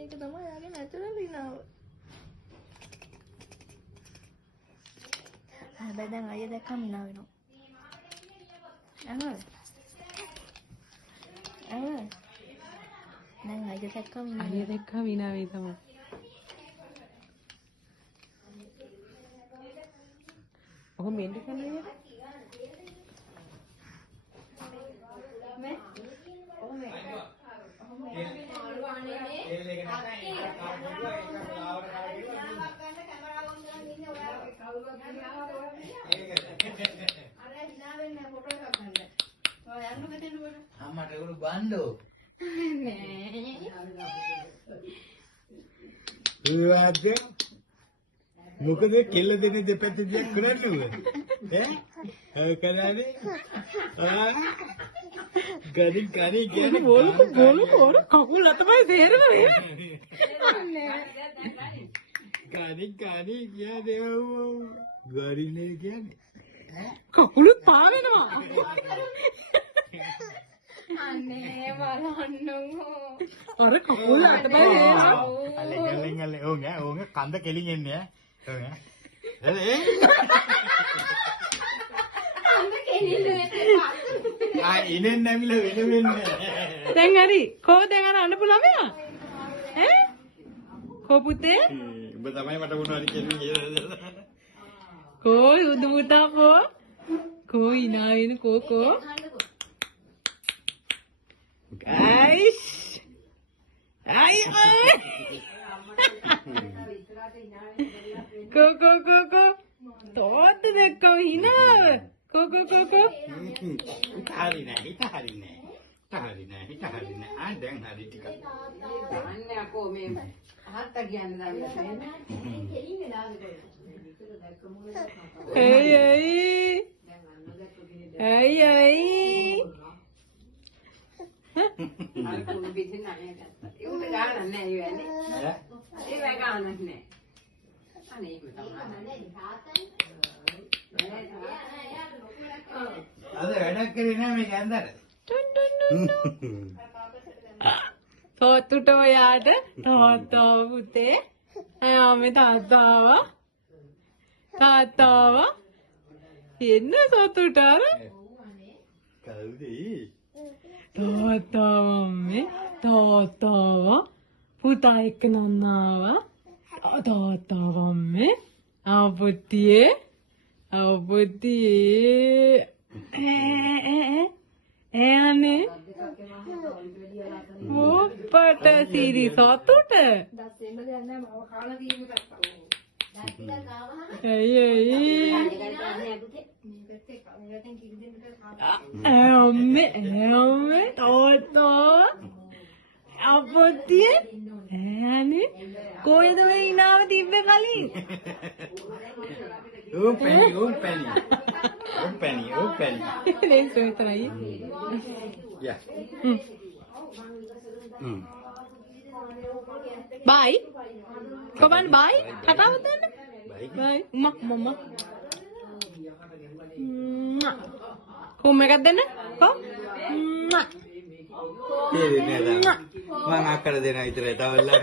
ඒක තමයි යාගේ නැචරල් ඉනාව. හැබැයි දැන් අයියා දැක්කම ඉනා වෙනවා. අහවල්. දැන් අයියා දැක්කම ඉනා. අයියා දැක්කම ඉනා වෙයි තමයි. ඔහොම මෙන්න කන්නේ. අම්මට උරු බණ්ඩෝ නෑ මොකද කෙල්ල දෙන්නේ දෙපැත්තේ දිහා කරන්නේ ඈ කරන්නේ ගරි කියන්නේ බෝල කකුල් අතමයි තේරෙම ගරි කියන්නේ ගරිනේ කියන්නේ කකුලුත් පාවෙනවා. අනේ බලන්නකෝ. අර කකුල අතමයි අල්ලේ ඕංග කන්ද කෙලින් එන්නේ ඈ කන්ද කෙලින්නේ ඉනෙන් නැමිලා වෙන්නේ දැන් හරි කෝ දැන් අර අඬපු ළමයා ඈ කෝ පුතේ උඹ තමයි මට මොනවද කියන්නේ කෝ උදු පුතා කෝ ඉනා වෙන කෝ ගයිස් අය කෝ තෝත් දෙකෝ හිනාව කෝ හරි නෑ ආ දැන් හරි ටිකක් අන්නේ අකෝ මේ හත්ත කියන්නේ අල්කුණු පිටින් නැහැ ගත්තා. ඒක ගානක් නැහැ ඒ වෙන්නේ. ඒක ගානක් නැහැ. අනේ ඒක තමයි. අද වැඩක් කරේ නෑ මේක ඇන්දට තෝත්තුට ඔයාට තාත්තාව පුතේ ආමේ තාත්තාව එන්න තෝත්තුට අර කවුද තාත්තාව පුතා එක්ක නන්නාව තාත්තාව අම්මේ ආපුතියේ අනේ මොපට සිරි සතුට අම්මේ තාත්තා අපොතිය ඈනේ කොහෙද මේ ඉනාව තිබ්බේ කලින් ඕම් පැණි ලෙන්ස් විතරයි යා බයි කොබන් බයි කතාව දෙන්න බයි මම්මා කොම් එකක් දෙන්න කො තේරෙන්නේ නැහැ මම අක්කර දෙනා විතරයි තවල්ලා